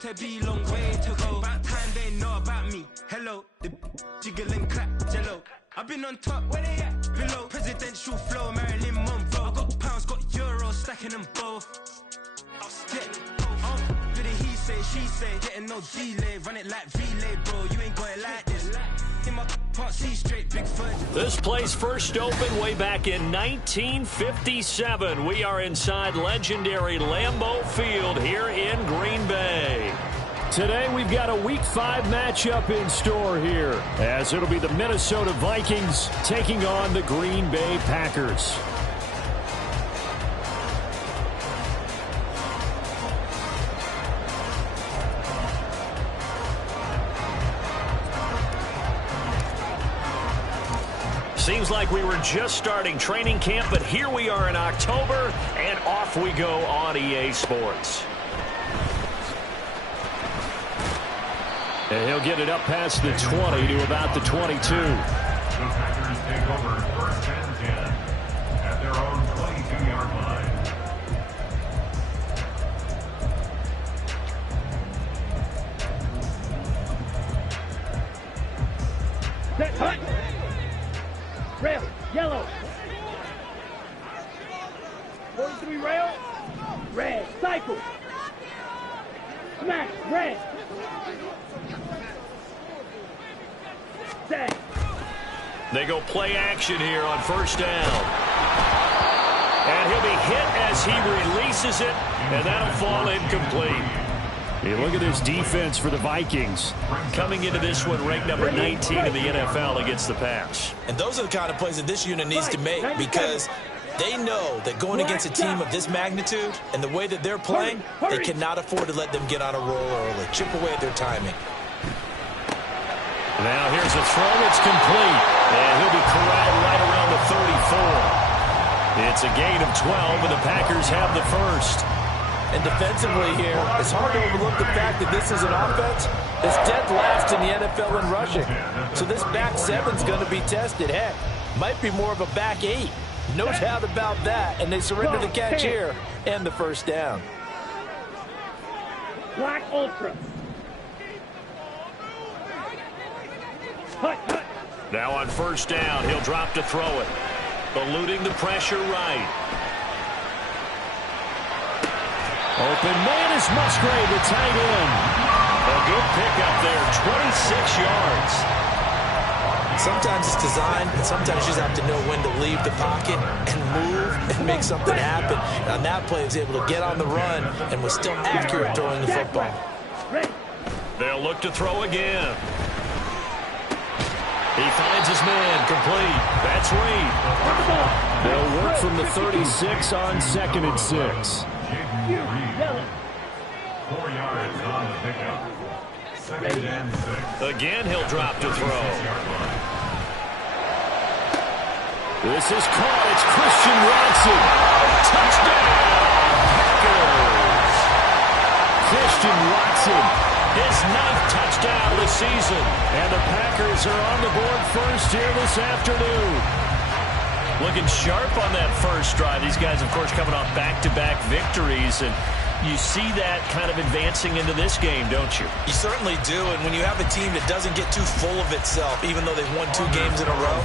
To be long way to go. About time they know about me. Hello, the jiggle and clap, jello. I've been on top, where they at? Below. Presidential flow, Marilyn Monroe. I got pounds, got euros, stacking them both. Do the he say, she say, getting no delay. Run it like relay, bro. You ain't got it like this. In my part, see straight, big foot. This place first opened way back in 1957. We are inside legendary Lambeau Field here in Green Bay. Today we've got a Week 5 matchup in store here, as it'll be the Minnesota Vikings taking on the Green Bay Packers. Seems like we were just starting training camp, but here we are in October, and off we go on EA Sports. And he'll get it up past the 20 to about the 22. The Packers take over first and 10 at their own 22-yard line. Set, hut. Rail, yellow. 43 rail. Red, cycle. Smash, red. Set. They go play action here on first down. And he'll be hit as he releases it, and that'll fall incomplete. Hey, look at this defense for the Vikings. Coming into this one, ranked number 19 in the NFL against the pass. And those are the kind of plays that this unit needs to make, because they know that going against a team of this magnitude and the way that they're playing, they cannot afford to let them get on a roll early. Chip away at their timing. Now here's a throw. It's complete. And he'll be corralled right around the 34. It's a gain of 12, and the Packers have the first. And defensively here, it's hard to overlook the fact that this is an offense that's dead last in the NFL in rushing. So this back seven's going to be tested. Heck, might be more of a back eight. No doubt about that. And they surrender the catch here and the first down. Black Ultra. Hut, hut. Now on first down, he'll drop to throw it. Eluding the pressure right. Open man is Musgrave, the tight end. A good pickup there, 26 yards. Sometimes it's designed, and sometimes you just have to know when to leave the pocket and move and make something happen. And on that play, he was able to get on the run and was still accurate throwing the football. They'll look to throw again. He finds his man, complete. That's Reed. They'll work from the 36 on 2nd and 6. 4 yards on the pickup. 2nd and 6. Again, he'll drop to throw. This is caught. It's Christian Watson. Touchdown, Packers. Christian Watson. His 9th touchdown of the season. And the Packers are on the board first here this afternoon. Looking sharp on that first drive. These guys, of course, coming off back-to-back victories, and you see that kind of advancing into this game, don't you? You certainly do, and when you have a team that doesn't get too full of itself, even though they've won 2 games in a row,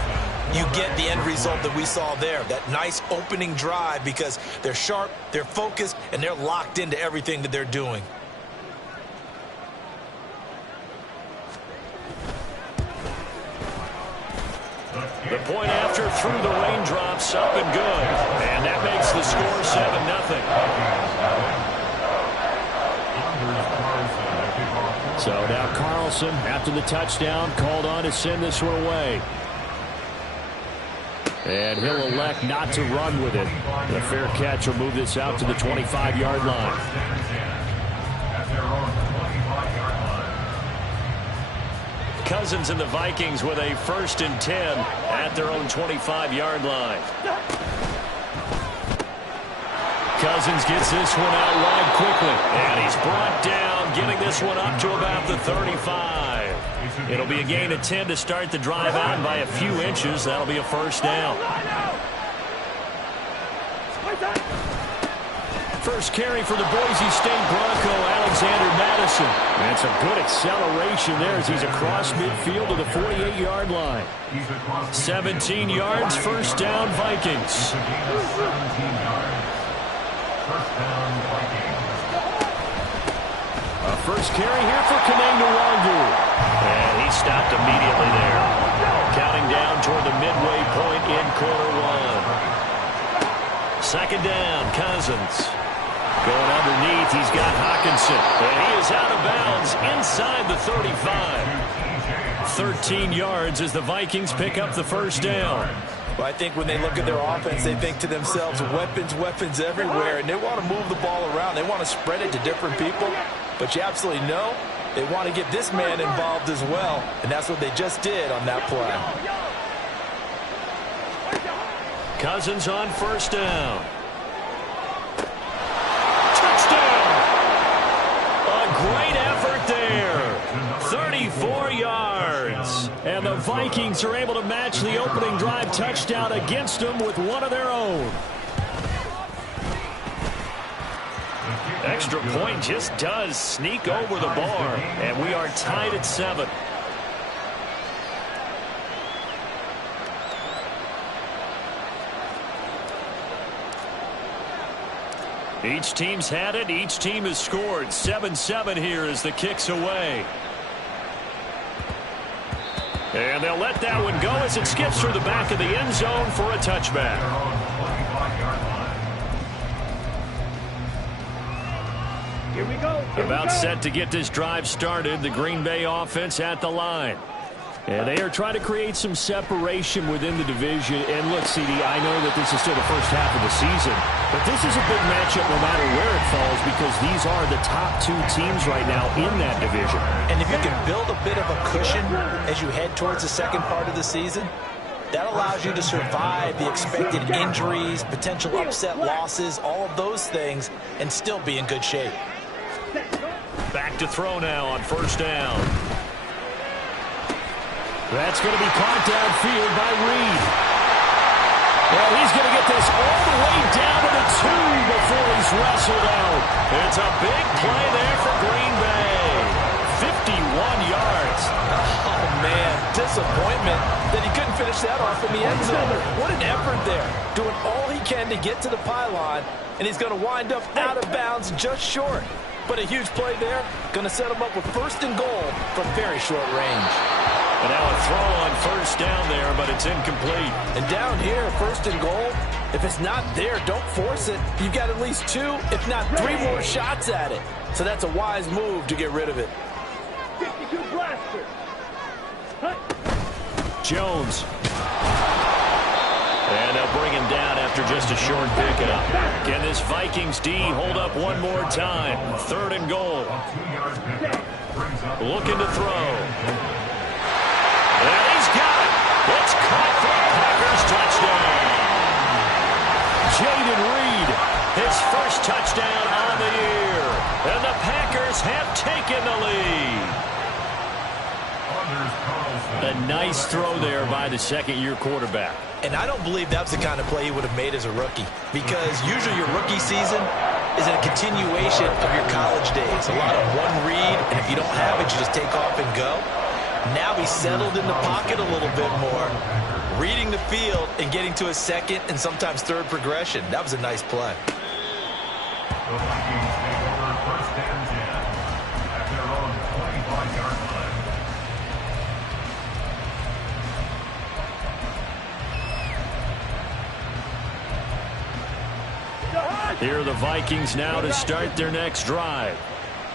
you get the end result that we saw there, that nice opening drive, because they're sharp, they're focused, and they're locked into everything that they're doing. The point after through the raindrops, up and good. And that makes the score 7-0. So now Carlson, after the touchdown, called on to send this one away. And he'll elect not to run with it. The fair catch will move this out to the 25-yard line. Cousins and the Vikings with a 1st and 10 at their own 25-yard line. Cousins gets this one out wide quickly. And he's brought down, getting this one up to about the 35. It'll be a gain of 10 to start the drive out, and by a few inches, that'll be a first down. First carry for the Boise State Bronco, Alexander Madison. And some good acceleration there as he's across midfield to the 48-yard line. 17 yards, first down, Vikings. 17 yards. First down, Vikings. A first carry here for Kaneng-Nwangu. And he stopped immediately there. Counting down toward the midway point in quarter one. Second down, Cousins. Going underneath, he's got Hockenson. And he is out of bounds inside the 35. 13 yards as the Vikings pick up the first down. Well, I think when they look at their offense, they think to themselves, weapons, weapons everywhere, and they want to move the ball around. They want to spread it to different people, but you absolutely know they want to get this man involved as well, and that's what they just did on that play. Cousins on first down. Touchdown! A great effort there. 34 yards. And the Vikings are able to match the opening drive touchdown against them with one of their own. Extra point just does sneak over the bar. And we are tied at 7. Each team's had it. Each team has scored. 7-7 here as the kick's away. And they'll let that one go as it skips through the back of the end zone for a touchback. Here we go. About set to get this drive started. The Green Bay offense at the line. And they are trying to create some separation within the division. And look, CD, I know that this is still the first half of the season, but this is a big matchup no matter where it falls because these are the top 2 teams right now in that division. And if you can build a bit of a cushion as you head towards the second part of the season, that allows you to survive the expected injuries, potential upset losses, all of those things, and still be in good shape. Back to throw now on first down. That's going to be caught downfield by Reed. Well, he's going to get this all the way down to the 2 before he's wrestled out. It's a big play there for Green Bay. 51 yards. Oh, man, disappointment that he couldn't finish that off in the end zone. What an effort there. Doing all he can to get to the pylon, and he's going to wind up out of bounds just short. But a huge play there. Going to set him up with first and goal from very short range. And now a throw on first down there, but it's incomplete. And down here, first and goal, if it's not there, don't force it. You've got at least 2, if not 3 more shots at it. So that's a wise move to get rid of it. 52 blaster. Hut. Jones. And they'll bring him down after just a short pickup. Can this Vikings D hold up one more time? Third and goal. Looking to throw. And he's got it. It's caught for a Packers touchdown. Jaden Reed, his first touchdown on the year. And the Packers have taken the lead. A nice throw there by the second-year quarterback. And I don't believe that's the kind of play he would have made as a rookie, because usually your rookie season is a continuation of your college days. A lot of one read, and if you don't have it, you just take off and go. Now he's settled in the pocket a little bit more, reading the field and getting to a second and sometimes third progression. That was a nice play. The Vikings take over first and 10 at their own 25-yard line. Here are the Vikings now to start their next drive.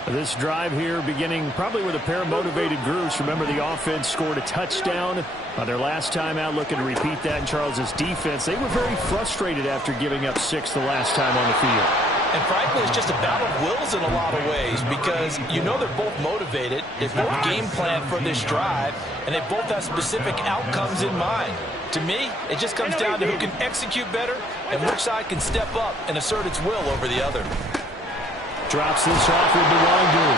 This drive here beginning probably with a pair of motivated groups. Remember, the offense scored a touchdown on their last time out, looking to repeat that in Charles's defense. They were very frustrated after giving up 6 the last time on the field. And frankly, it's just a battle of wills in a lot of ways, because you know they're both motivated, they both game plan for this drive, and they both have specific outcomes in mind. To me, it just comes down to who can execute better and which side can step up and assert its will over the other. Drops this off with Nwangu.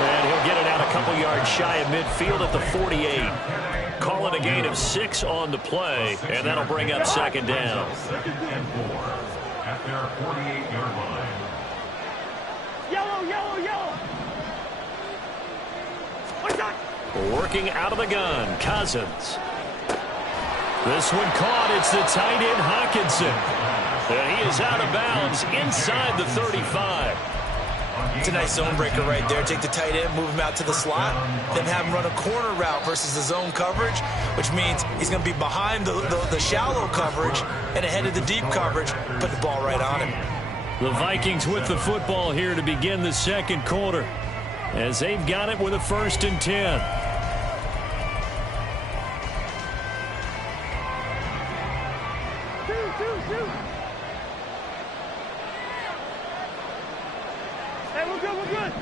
And he'll get it out a couple yards shy of midfield at the 48. Call it a gain of 6 on the play, and that'll bring up second down. Second and 4 at their 48-yard line. Yellow, yellow, yellow. Working out of the gun, Cousins. This one caught. It's the tight end, Hawkinson. And he is out of bounds inside the 35. It's a nice zone breaker right there. Take the tight end, move him out to the slot, then have him run a corner route versus the zone coverage, which means he's going to be behind the shallow coverage and ahead of the deep coverage. Put the ball right on him. The Vikings with the football here to begin the second quarter, as they've got it with a 1st and 10. Hey, we're good, we're good.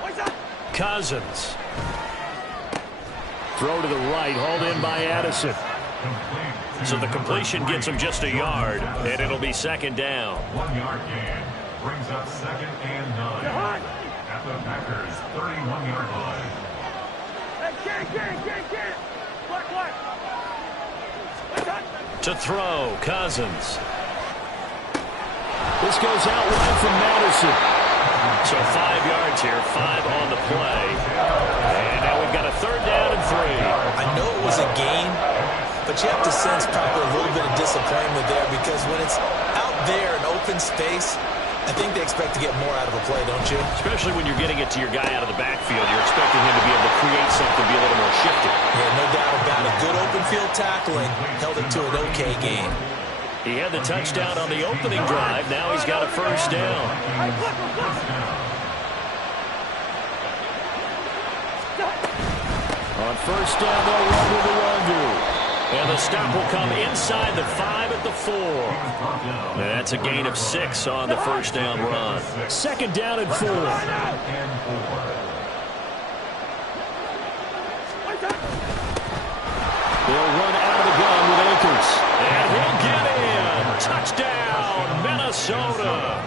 What's up? Cousins. Throw to the right, hauled in by Addison. So the completion gets him just a yard, and it'll be 2nd down. 1 yard gain brings up 2nd and 9 at the Packers' 31-yard line. Hey, get it. Black. To throw, Cousins. This goes out wide from Madison. So 5 yards here, 5 on the play. And now we've got a 3rd down and 3. I know it was a gain, but you have to sense probably a little bit of disappointment there because when it's out there in open space, I think they expect to get more out of a play, don't you? Especially when you're getting it to your guy out of the backfield. You're expecting him to be able to create something, be a little more shifty. Yeah, no doubt about it. Good open field tackling held it to an okay gain. He had the touchdown on the opening drive. Now he's got a 1st down. On 1st down, they'll run with the Wongu. And the stop will come inside the 5 at the 4. And that's a gain of 6 on the 1st down run. 2nd down and 4. They'll run out of the gun with Akers. And he'll get in. Touchdown, Minnesota.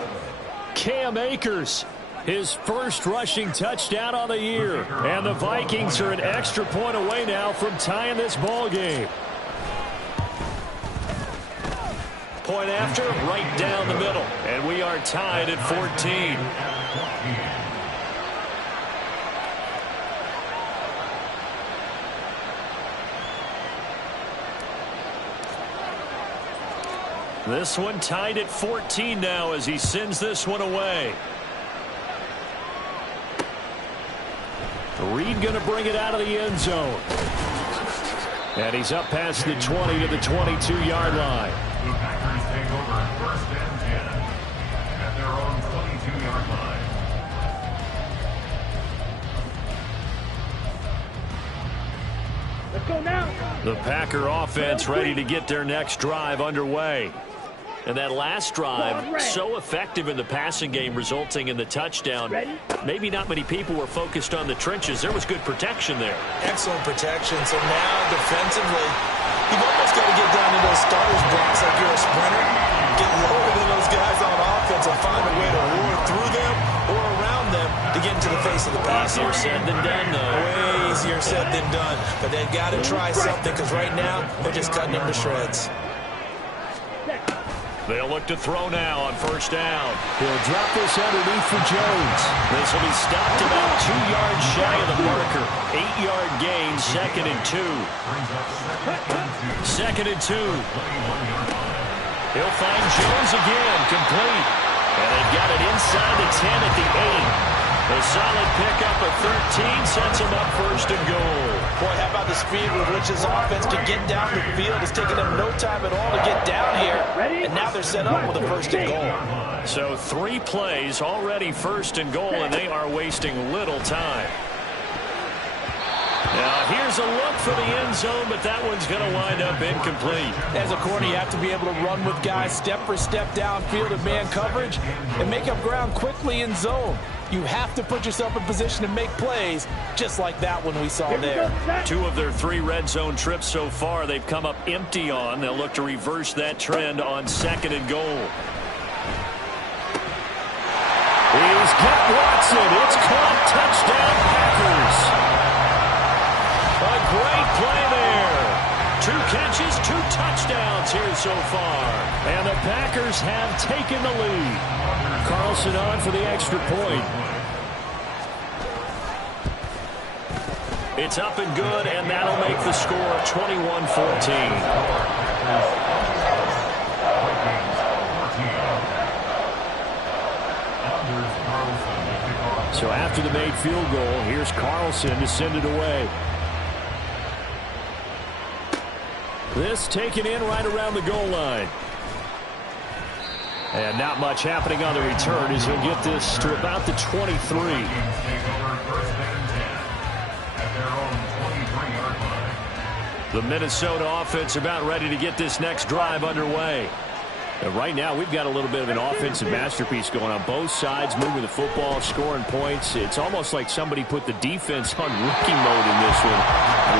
Cam Akers, his 1st rushing touchdown on the year. And the Vikings are an extra point away now from tying this ball game. Point after, right down the middle. And we are tied at 14. This one tied at 14 now as he sends this one away. Reed going to bring it out of the end zone. And he's up past the 20 to the 22-yard line. The Packers take over 1st and 10 at their own 22-yard line. Let's go now. The Packer offense ready to get their next drive underway. And that last drive, so effective in the passing game, resulting in the touchdown. Maybe not many people were focused on the trenches. There was good protection there. Excellent protection. So now, defensively, you've almost got to get down to those starters blocks like you're a sprinter. Get lower than those guys on offense and find a way to roar through them or around them to get into the face of the passer. Easier said than done, though. Way easier said than done. But they've got to try something because right now, they're just cutting them to shreds. They'll look to throw now on 1st down. He'll drop this underneath for Jones. This will be stopped about 2 yards shy of the marker. 8-yard gain, 2nd and 2. 2nd and 2. He'll find Jones again, complete. And they've got it inside the 10 at the 8. A solid pickup of 13 sets him up 1st and goal. Boy, how about the speed with which his offense can get down the field? It's taken them no time at all to get down here. And now they're set up with a 1st and goal. So 3 plays already 1st and goal, and they are wasting little time. Now here's a look for the end zone, but that one's going to wind up incomplete. As a corner, you have to be able to run with guys step for step downfield in man coverage and make up ground quickly in zone. You have to put yourself in position to make plays, just like that one we saw there. 2 of their 3 red zone trips so far, they've come up empty on. They'll look to reverse that trend on 2nd and goal. He's got Watson. It's caught. Touchdown, Packers. A great play there. 2 catches, 2 touchdowns here so far. And the Packers have taken the lead. Carlson on for the extra point. It's up and good, and that'll make the score 21-14. So after the made field goal, here's Carlson to send it away. This taken in right around the goal line. And not much happening on the return as he'll get this to about the 23. The Minnesota offense about ready to get this next drive underway. And right now, we've got a little bit of an offensive masterpiece going on. Both sides moving the football, scoring points. It's almost like somebody put the defense on rookie mode in this one.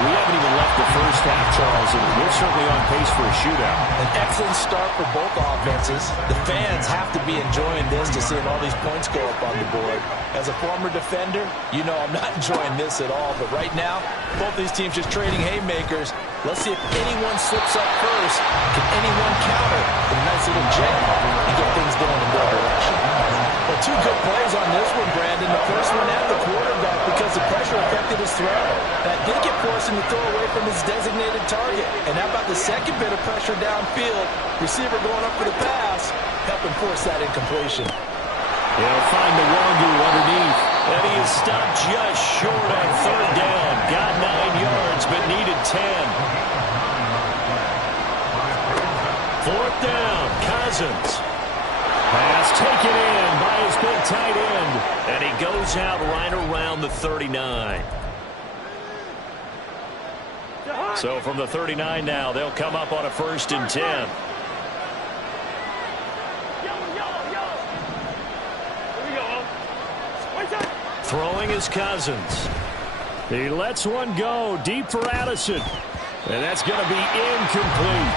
We haven't even left the first half, Charles, and we're certainly on pace for a shootout. An excellent start for both offenses. The fans have to be enjoying this to seeing all these points go up on the board. As a former defender, you know I'm not enjoying this at all. But right now, both these teams just trading haymakers. Let's see if anyone slips up first. Can anyone counter with a nice little jab and get things going in their direction? Well, two good plays on this one, Brandon. The first one at the quarterback because the pressure affected his throw. That did get forced him to throw away from his designated target. And how about the second bit of pressure downfield? Receiver going up for the pass, helping force that incompletion. He'll find the Wangu underneath. And he is stopped just short on third down. Got 9 yards, but needed 10. Fourth down, Cousins. Pass taken in by his big tight end. And he goes out right around the 39. So from the 39 now, they'll come up on a 1st and 10. Throwing is Cousins. He lets one go deep for Addison. And that's going to be incomplete.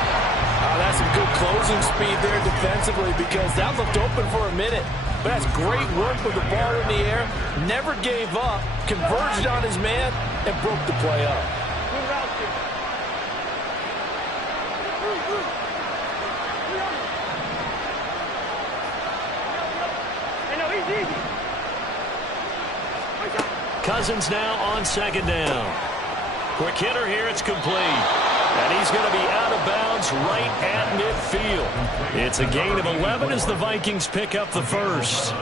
That's some good closing speed there defensively because that looked open for a minute. But that's great work with the ball in the air. Never gave up. Converged on his man and broke the play up. Cousins now on 2nd down. Quick hitter here, it's complete. And he's going to be out of bounds right at midfield. It's a gain of 11 as the Vikings pick up the first.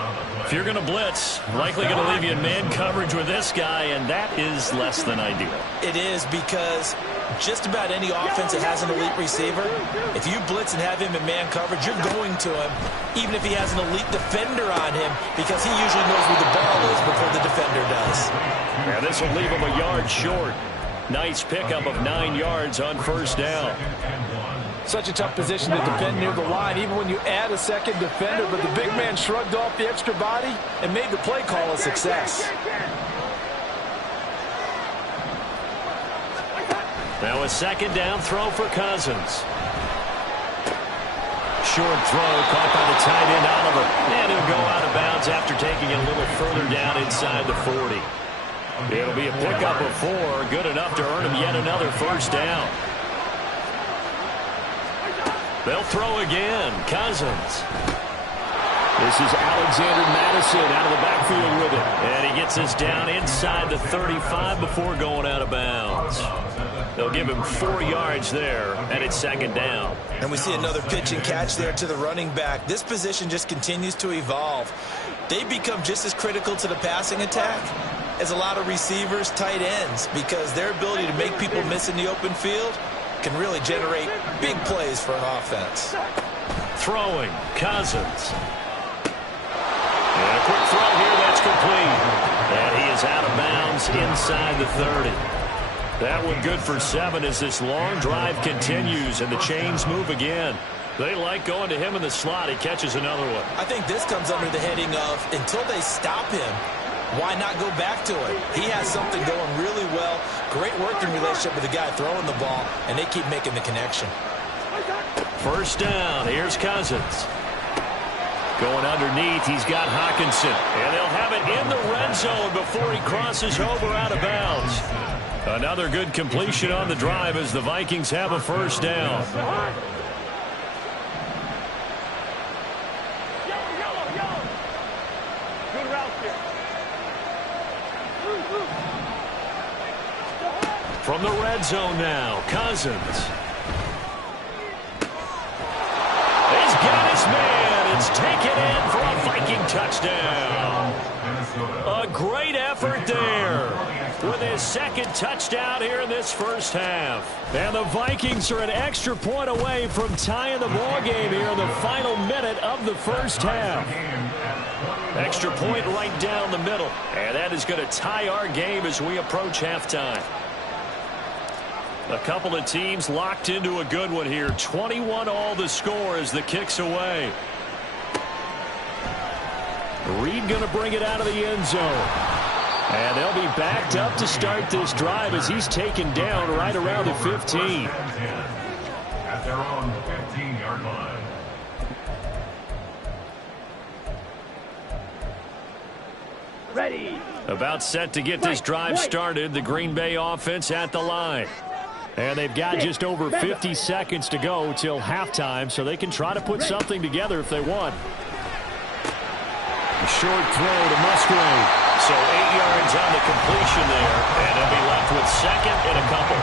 If you're going to blitz, likely going to leave you in man coverage with this guy, and that is less than ideal. It is because just about any offense that has an elite receiver, if you blitz and have him in man coverage, you're going to him, even if he has an elite defender on him, because he usually knows where the ball is before the defender does. Yeah, this will leave him a yard short. Nice pickup of 9 yards on 1st down. Such a tough position to defend near the line, even when you add a second defender, but the big man shrugged off the extra body and made the play call a success. Now a 2nd down throw for Cousins. Short throw caught by the tight end Oliver. And he'll go out of bounds after taking it a little further down inside the 40. It'll be a pickup of 4, good enough to earn him yet another 1st down. They'll throw again. Cousins. This is Alexander Madison out of the backfield with it. And he gets us down inside the 35 before going out of bounds. They'll give him 4 yards there, and it's 2nd down. And we see another pitch and catch there to the running back. This position just continues to evolve. They become just as critical to the passing attack as a lot of receivers, tight ends, because their ability to make people miss in the open field can really generate big plays for an offense. Throwing, Cousins. And a quick throw here, that's complete. And he is out of bounds inside the 30. That one good for 7 as this long drive continues and the chains move again. They like going to him in the slot. He catches another one. I think this comes under the heading of until they stop him, why not go back to it? He has something going really well. Great working relationship with the guy throwing the ball, and they keep making the connection. 1st down. Here's Cousins. Going underneath, he's got Hawkinson. And they'll have it in the red zone before he crosses over out of bounds. Another good completion on the drive as the Vikings have a 1st down. From the red zone now, Cousins. He's got his man. It's taken in for a Viking touchdown. A great effort there with his second touchdown here in this first half. And the Vikings are an extra point away from tying the ball game here in the final minute of the first half. Extra point right down the middle. And that is going to tie our game as we approach halftime. A couple of teams locked into a good one here. 21-all the score as the kick's away. Reed going to bring it out of the end zone. And they'll be backed up to start this drive as he's taken down right around the 15. At their own 15-yard line. Ready. About set to get this drive started. The Green Bay offense at the line. And they've got just over 50 seconds to go till halftime, so they can try to put something together if they want. A short throw to Musgrave. So 8 yards on the completion there, and they'll be left with second and a couple.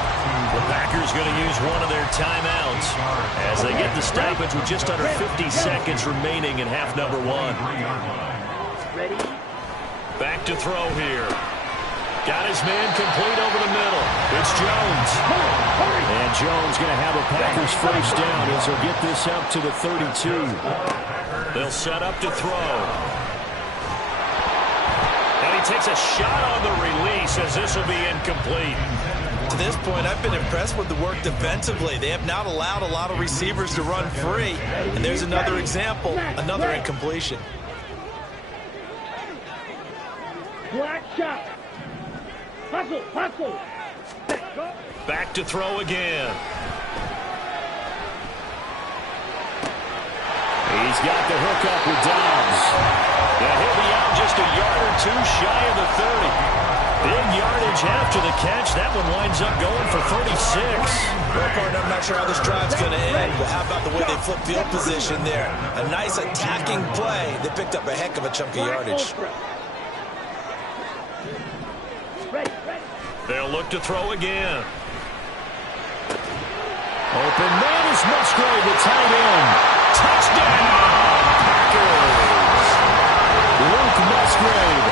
The Packers going to use one of their timeouts as they get the stoppage with just under 50 seconds remaining in half number one. Ready. Back to throw here. Got his man complete over the middle. It's Jones. And Jones going to have a Packers first down as he'll get this up to the 32. They'll set up to throw. And he takes a shot on the release as this will be incomplete. To this point, I've been impressed with the work defensively. They have not allowed a lot of receivers to run free. And there's another example, another incompletion. Black shot. Hustle, hustle. Back to throw again. He's got the hook up with Dobbs. And he'll be out just a yard or two shy of the 30. Big yardage after the catch. That one winds up going for 36. Well, partner, I'm not sure how this drive's going to end, but how about the way they flip field position there? A nice attacking play. They picked up a heck of a chunk of yardage. They'll look to throw again. Open man is Musgrave, the tight end. Touchdown, Packers! Luke Musgrave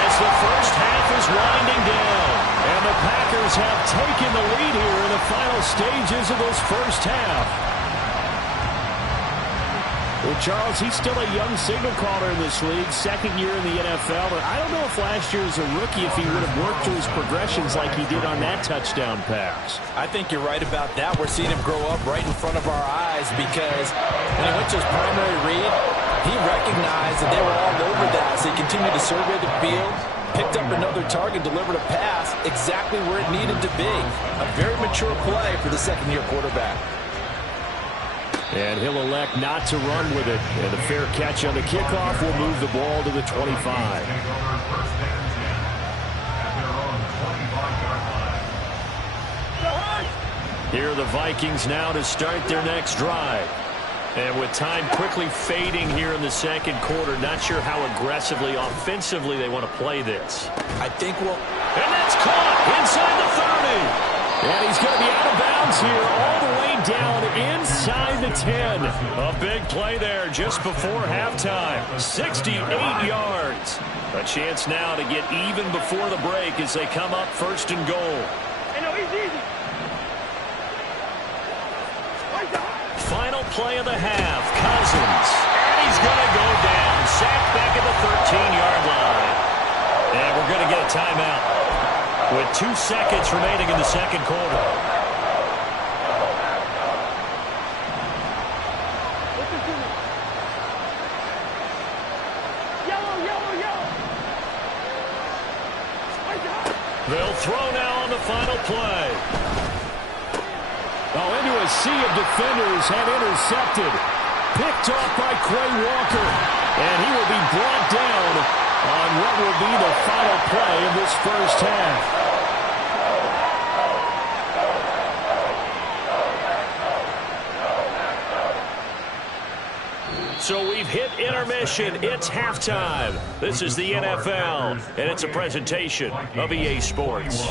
as the first half is winding down. And the Packers have taken the lead here in the final stages of this first half. Well, Charles, he's still a young signal caller in this league, second year in the NFL. But I don't know if last year as a rookie, if he would have worked through his progressions like he did on that touchdown pass. I think you're right about that. We're seeing him grow up right in front of our eyes because when he went to his primary read, he recognized that they were all over that. So he continued to survey the field, picked up another target, delivered a pass exactly where it needed to be. A very mature play for the second-year quarterback. And he'll elect not to run with it. And the fair catch on the kickoff will move the ball to the 25. Here are the Vikings now to start their next drive. And with time quickly fading here in the second quarter, not sure how aggressively, offensively they want to play this. I think we'll... And that's caught inside the 30. And he's going to be out of bounds here all the way down inside the 10. A big play there just before halftime. 68 yards. A chance now to get even before the break as they come up first and goal. Final play of the half. Cousins. And he's going to go down. Sacked back at the 13-yard line. And we're going to get a timeout with 2 seconds remaining in the second quarter. They'll throw now on the final play. Oh, into a sea of defenders and intercepted. Picked off by Quay Walker. And he will be brought down on what will be the final play of this first half. So we've hit intermission. It's halftime. This is the NFL, and it's a presentation of EA Sports.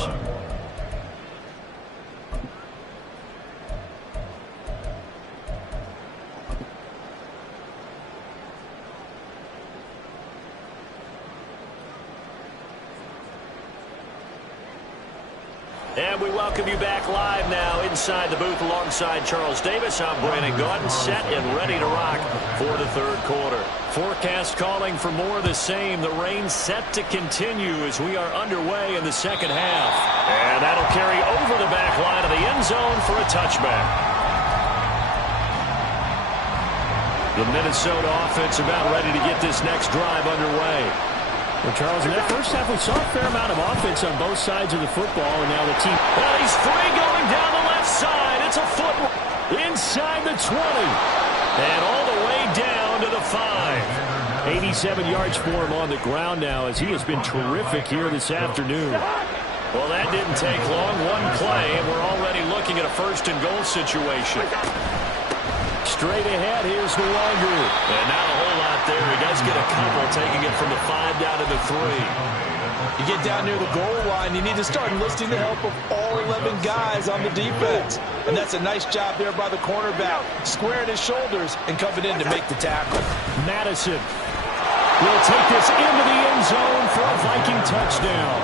And we welcome you back live now inside the booth alongside Charles Davis. I'm Brandon Gaudin, set and ready to rock for the third quarter. Forecast calling for more of the same. The rain set to continue as we are underway in the second half. And that'll carry over the back line of the end zone for a touchback. The Minnesota offense about ready to get this next drive underway. Well, Charles, in that first half, we saw a fair amount of offense on both sides of the football, and now the team... Well, he's free going down the left side. It's a foot inside the 20. And all the way down to the 5. 87 yards for him on the ground now, as he has been terrific here this afternoon. Well, that didn't take long. One play, and we're already looking at a first-and-goal situation. Straight ahead, here's the longer. And not a whole lot there. He does get a couple, taking it from the 5 down to the 3. You get down near the goal line, you need to start enlisting the help of all 11 guys on the defense. And that's a nice job there by the cornerback, squaring his shoulders and coming in to make the tackle. Madison will take this into the end zone for a Viking touchdown.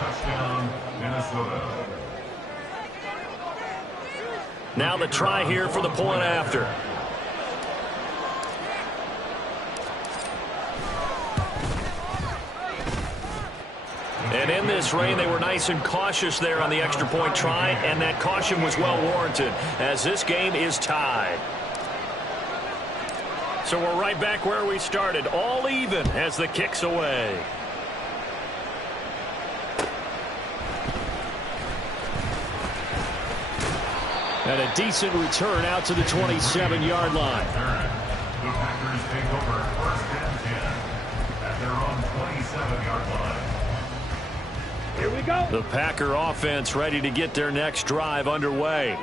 Touchdown, Minnesota. Now the try here for the point after. And in this rain, they were nice and cautious there on the extra point try, and that caution was well warranted as this game is tied. So we're right back where we started, all even as the kick's away. And a decent return out to the 27-yard line. The Packers take over first and 10 at their own 27-yard line. Here we go. The Packer offense ready to get their next drive underway.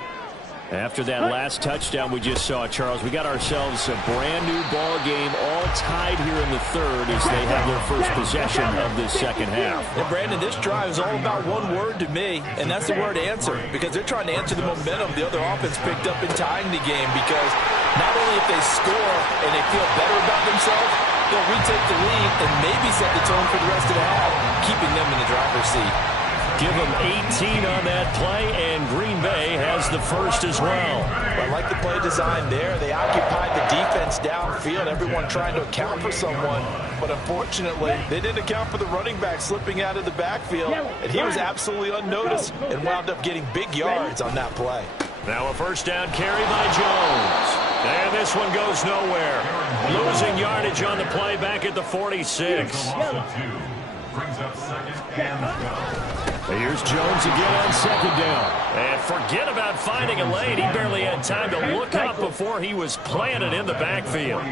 After that last touchdown we just saw, Charles, we got ourselves a brand-new ball game, all tied here in the third as they have their first possession of this second half. And Brandon, this drive is all about one word to me, and that's the word answer, because they're trying to answer the momentum the other offense picked up in tying the game, because not only if they score and they feel better about themselves, they'll retake the lead and maybe set the tone for the rest of the half, keeping them in the driver's seat. Give them 18 on that play, and Green Bay has the first as well. I like the play design there. They occupied the defense downfield, everyone trying to account for someone. But unfortunately, they didn't account for the running back slipping out of the backfield, and he was absolutely unnoticed and wound up getting big yards on that play. Now a first down carry by Jones. And this one goes nowhere. Losing yardage on the play back at the 46. Brings up second and go. Here's Jones again on second down. And forget about finding a lane. He barely had time to look up before he was planted in the backfield.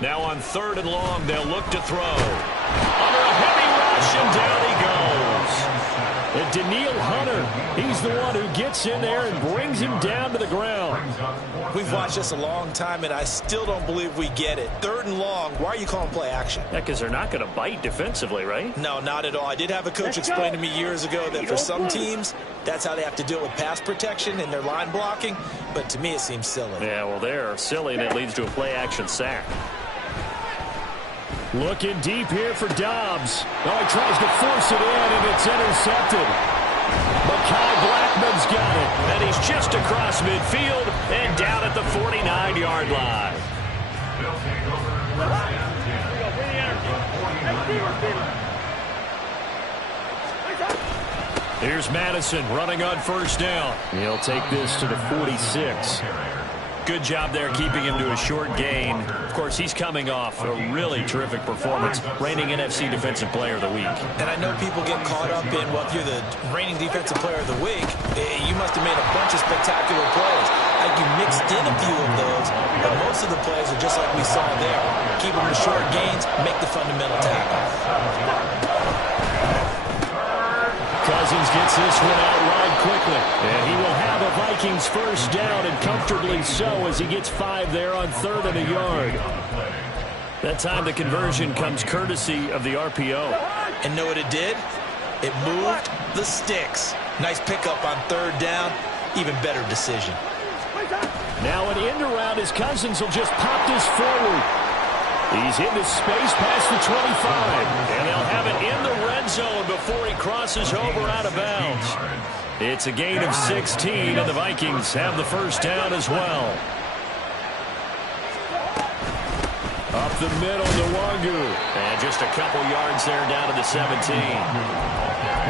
Now on third and long, they'll look to throw. Under a heavy rush, and down he goes. And Daniil Hunter, he's the one who gets in there and brings him down to the ground. We've watched this a long time, and I still don't believe we get it. Third and long, why are you calling play action? Yeah, because they're not going to bite defensively, right? No, not at all. I did have a coach explain to me years ago that for some teams, that's how they have to deal with pass protection and their line blocking. But to me, it seems silly. Yeah, well, they're silly, and it leads to a play-action sack. Looking deep here for Dobbs. Oh, he tries to force it in, and it's intercepted. Mekhi Blackman's got it, and he's just across midfield and down at the 49-yard line. They'll take over first and 10. Here's Madison running on first down. He'll take this to the 46. Good job there keeping him to a short gain. Of course, he's coming off a really terrific performance, reigning NFC Defensive Player of the Week. And I know people get caught up in, well, if you're the reigning Defensive Player of the Week, you must have made a bunch of spectacular plays. You mixed in a few of those, but most of the plays are just like we saw there. Keep them to short gains, make the fundamental tackle. Cousins gets this one out wide quickly. And he will have a Vikings first down, and comfortably so, as he gets 5 there on third and a yard. That time the conversion comes courtesy of the RPO. And know what it did? It moved the sticks. Nice pickup on third down. Even better decision. Now an end around as Cousins will just pop this forward. He's into space past the 25. And they'll have it in the red zone before he crosses over out of bounds. It's a gain of 16, and the Vikings have the first down as well. Up the middle, Nwangu. And just a couple yards there down to the 17.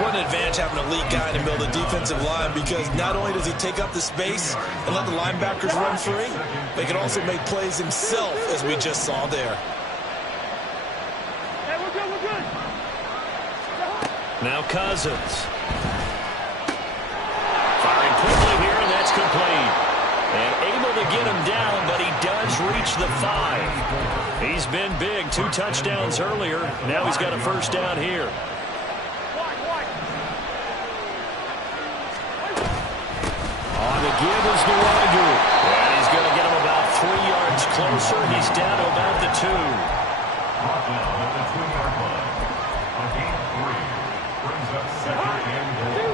What an advantage having a elite guy in the middle of the defensive line, because not only does he take up the space and let the linebackers run free, but he can also make plays himself, as we just saw there. Hey, we're good, we're good. Now Cousins. Firing quickly here, and that's complete. And able to get him down, but he does reach the 5. He's been big. 2 touchdowns earlier. Now he's got a first down here. On the give is Nwangu. And he's going to get him about 3 yards closer. He's down to about the 2. Brought down at the 2-yard line. A gain of 3. Brings up second and goal.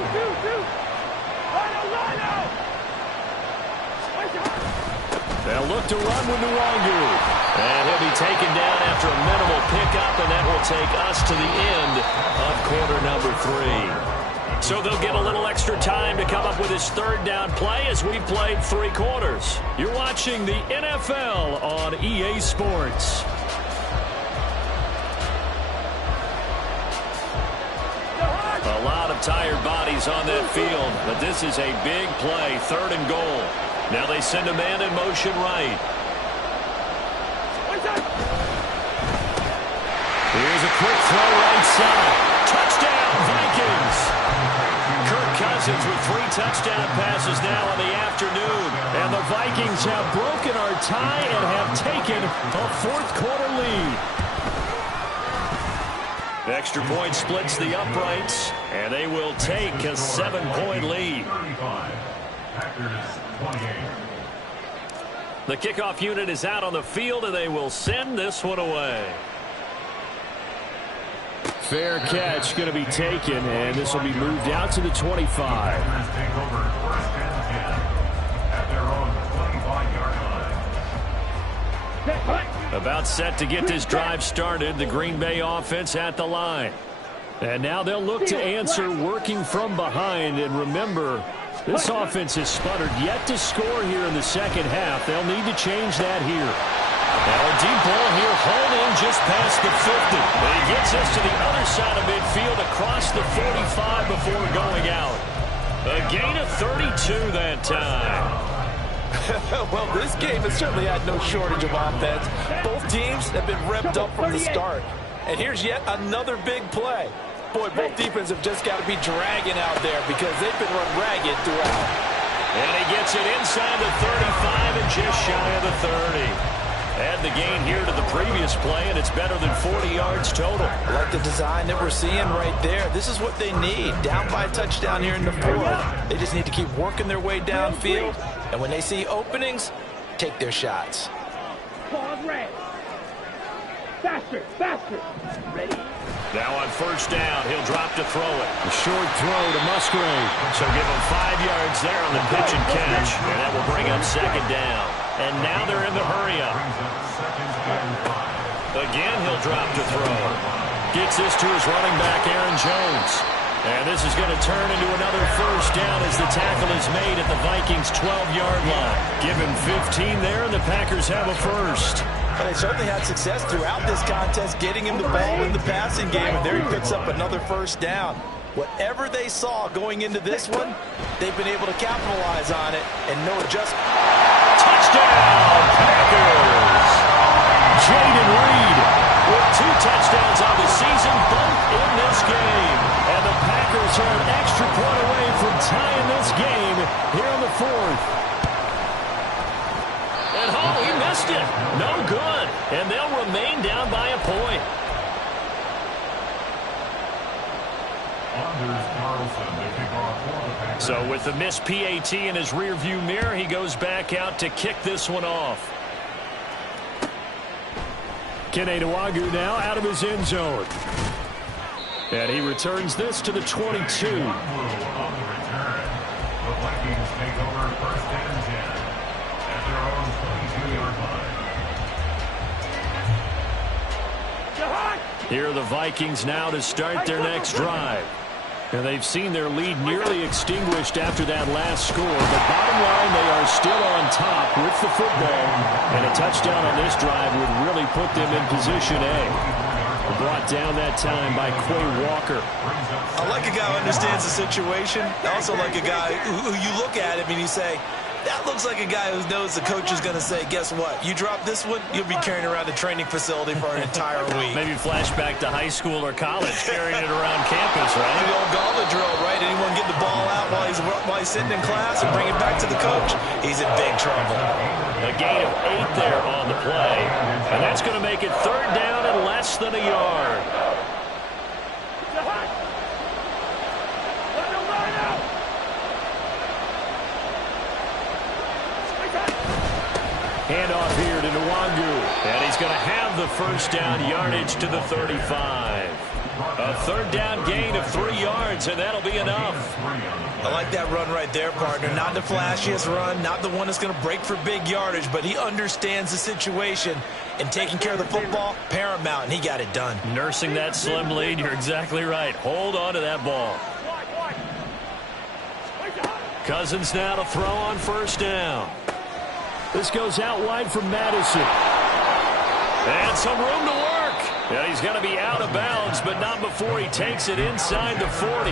They'll look to run with Nwangu. And he'll be taken down after a minimal pickup, and that will take us to the end of quarter number 3. So they'll get a little extra time to come up with his third down play as we've played 3 quarters. You're watching the NFL on EA Sports. A lot of tired bodies on that field, but this is a big play, 3rd and goal. Now they send a man in motion right. Here's a quick throw right side. Touchdown, Vikings! Kirk Cousins with 3 touchdown passes now in the afternoon. And the Vikings have broken our tie and have taken a 4th quarter lead. Extra point splits the uprights, and they will take a 7-point lead. 35. Packers 28. The kickoff unit is out on the field, and they will send this one away. Fair catch going to be taken, and this will be moved out to the 25. Packers take over 1st and 10 at their own 25-yard line. About set to get this drive started, the Green Bay offense at the line. And now they'll look to answer working from behind. And remember, this offense has sputtered yet to score here in the second half. They'll need to change that here. Now a deep ball here, hauled in just past the 50. And he gets us to the other side of midfield across the 45 before going out. A gain of 32 that time. Well, this game has certainly had no shortage of offense. Both teams have been revved up from the start. And here's yet another big play. Boy, both defenses have just got to be dragging out there because they've been run ragged throughout. And he gets it inside the 35 and just shy of the 30. Add the gain here to the previous play, and it's better than 40 yards total. I like the design that we're seeing right there. This is what they need. Down by a touchdown here in the 4th. They just need to keep working their way downfield. And when they see openings, take their shots. Pause, red. Faster, faster. Ready? Now on first down, he'll drop to throw it. A short throw to Musgrave. So give him 5 yards there on the pitch and catch. And that will bring up second down. And now they're in the hurry-up. Again, he'll drop to throw. Gets this to his running back, Aaron Jones. And this is going to turn into another first down as the tackle is made at the Vikings' 12-yard line. Give him 15 there, and the Packers have a first. But they certainly had success throughout this contest, getting him the ball in the passing game, and there he picks up another first down. Whatever they saw going into this one, they've been able to capitalize on it, and no adjustment. Touchdown, Packers! Jaden Reed with 2 touchdowns on the season, both in this game. And the Packers are an extra point away from tying this game here in the 4th. And oh, he missed it. No good. And they'll remain down by a point. So with the missed PAT in his rearview mirror, he goes back out to kick this one off. Kene Nwangu now out of his end zone. And he returns this to the 22. On the return, the Vikings take over 1st and 10 at their own 22-yard line. Here are the Vikings now to start their next drive. And they've seen their lead nearly extinguished after that last score. But bottom line, they are still on top with the football. And a touchdown on this drive would really put them in position A. Brought down that time by Quay Walker. I like a guy who understands the situation. I also like a guy who you look at him and you say, that looks like a guy who knows the coach is going to say, guess what? You drop this one, you'll be carrying around the training facility for an entire week. Maybe flashback to high school or college, carrying it around campus, right? The old gauntlet drill, right? Anyone get the ball out while he's sitting in class and bring it back to the coach? He's in big trouble. A gain of 8 there on the play. And that's going to make it 3rd down and less than a yard. Handoff here to Nwangu. And he's going to have the first down yardage to the 35. A 3rd down gain of 3 yards, and that'll be enough. I like that run right there, partner. Not the flashiest run, not the one that's going to break for big yardage, but he understands the situation, and taking care of the football, paramount, and he got it done. Nursing that slim lead, you're exactly right. Hold on to that ball. Cousins now to throw on 1st down. This goes out wide for Madison. And some room to work. Yeah, he's going to be out of bounds, but not before he takes it inside the 40.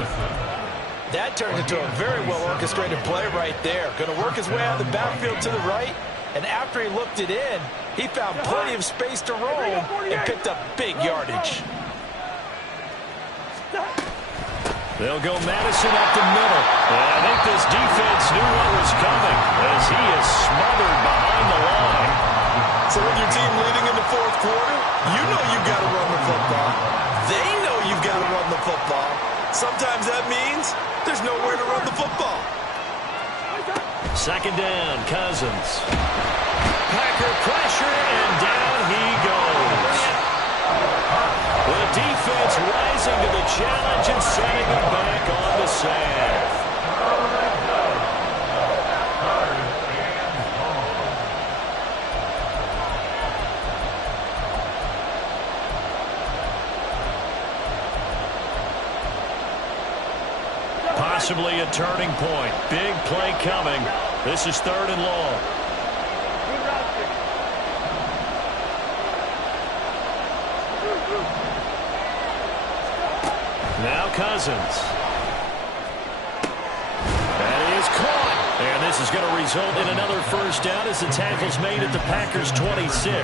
That turned into a very well-orchestrated play right there. Going to work his way out of the backfield to the right, and after he looked it in, he found plenty of space to roam and picked up big yardage. They'll go Madison up the middle. And I think this defense knew what was coming as he is smothered behind the line. So with your team leading in the 4th quarter, you know you've got to run the football. They know you've got to run the football. Sometimes that means there's nowhere to run the football. 2nd down, Cousins. Packer pressure, and down he goes. The defense rising to the challenge and setting him back on the sand. Possibly a turning point. Big play coming. This is 3rd and long. Now Cousins. That is caught. And this is going to result in another 1st down as the tackle's made at the Packers' 26.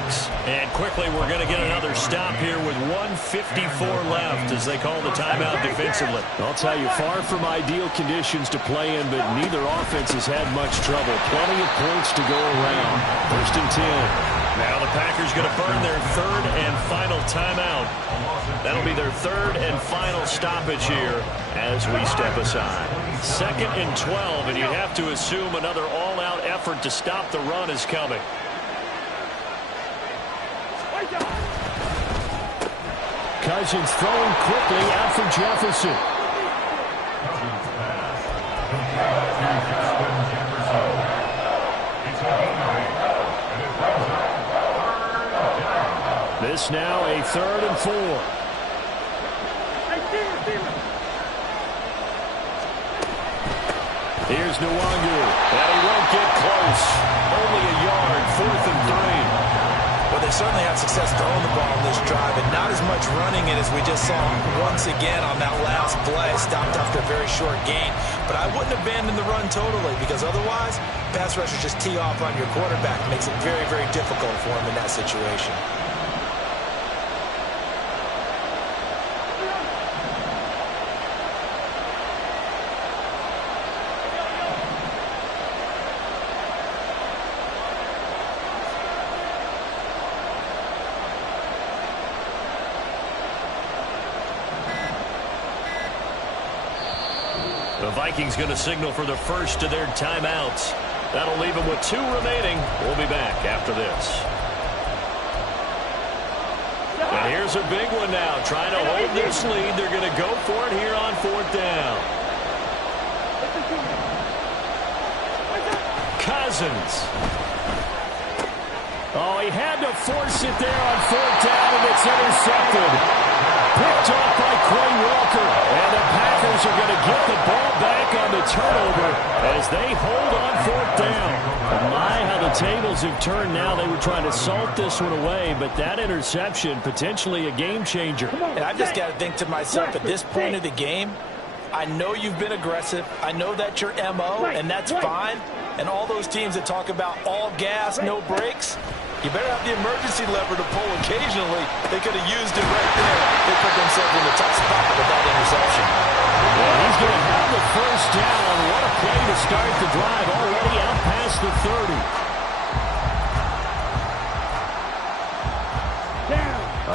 And quickly we're going to get another stop here with 1:54 left as they call the timeout defensively. I'll tell you, far from ideal conditions to play in, but neither offense has had much trouble. Plenty of points to go around. 1st and 10. Now the Packers going to burn their 3rd and final timeout. That'll be their 3rd and final stoppage here as we step aside. 2nd and 12, and you have to assume another all-out effort to stop the run is coming. Cousins throwing quickly out for Jefferson. This now a 3rd and 4. Here's Nwangu, and he won't get close. Only a yard, 4th and 3. Well, they certainly had success throwing the ball on this drive, and not as much running it as we just saw once again on that last play. Stopped after a very short gain. But I wouldn't abandon the run totally, because otherwise, pass rushers just tee off on your quarterback. It makes it very, very difficult for him in that situation. The Vikings going to signal for the first of their timeouts. That'll leave them with 2 remaining. We'll be back after this. And here's a big one now. Trying to hold this lead. They're going to go for it here on 4th down. Cousins. Oh, he had to force it there on 4th down, and it's intercepted. Picked off by Quay Walker. And the Packers Chiefs are going to get the ball back on the turnover as they hold on 4th down. My, how the tables have turned now. They were trying to salt this one away, but that interception, potentially a game changer. And I just got to think to myself, at this point of the game, I know you've been aggressive. I know that's your MO, and that's fine. And all those teams that talk about all gas, no brakes, you better have the emergency lever to pull occasionally. They could have used it right there. They put themselves in a tough spot with that interception. Well, he's going to have the 1st down. What a play to start the drive, already out past the 30.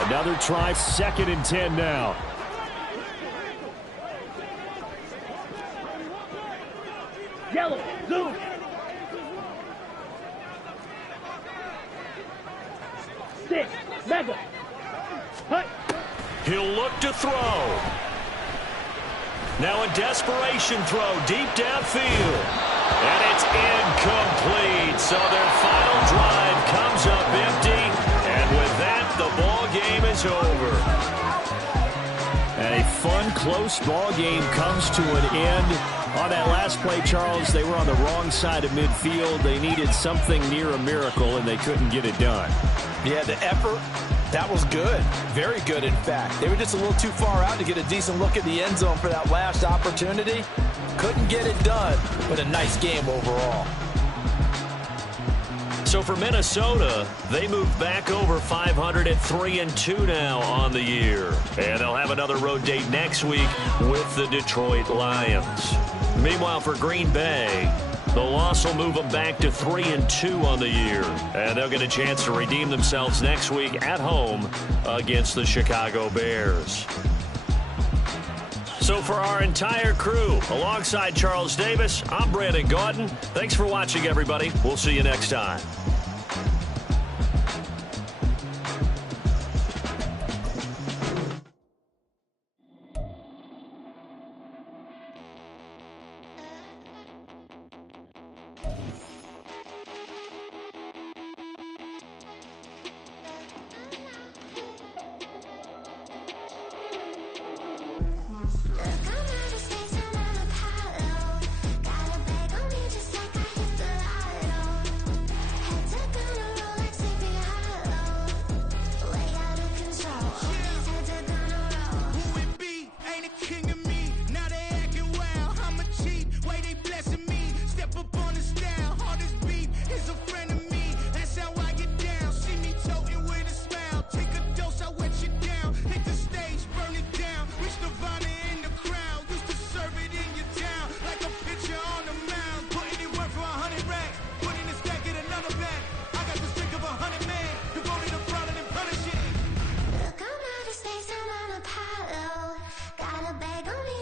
Another try, 2nd and 10 now. Yellow, zoom. Six, mega. Hut. He'll look to throw. Now a desperation throw deep downfield. And it's incomplete. So their final drive comes up empty. And with that, the ball game is over. And a fun, close ball game comes to an end. On that last play, Charles, they were on the wrong side of midfield. They needed something near a miracle, and they couldn't get it done. Yeah, the effort, that was good. Very good, in fact. They were just a little too far out to get a decent look at the end zone for that last opportunity. Couldn't get it done, but a nice game overall. So for Minnesota, they move back over 500 at 3-2 now on the year. And they'll have another road date next week with the Detroit Lions. Meanwhile, for Green Bay, the loss will move them back to 3-2 on the year. And they'll get a chance to redeem themselves next week at home against the Chicago Bears. So for our entire crew, alongside Charles Davis, I'm Brandon Gaudin. Thanks for watching, everybody. We'll see you next time.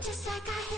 Just like I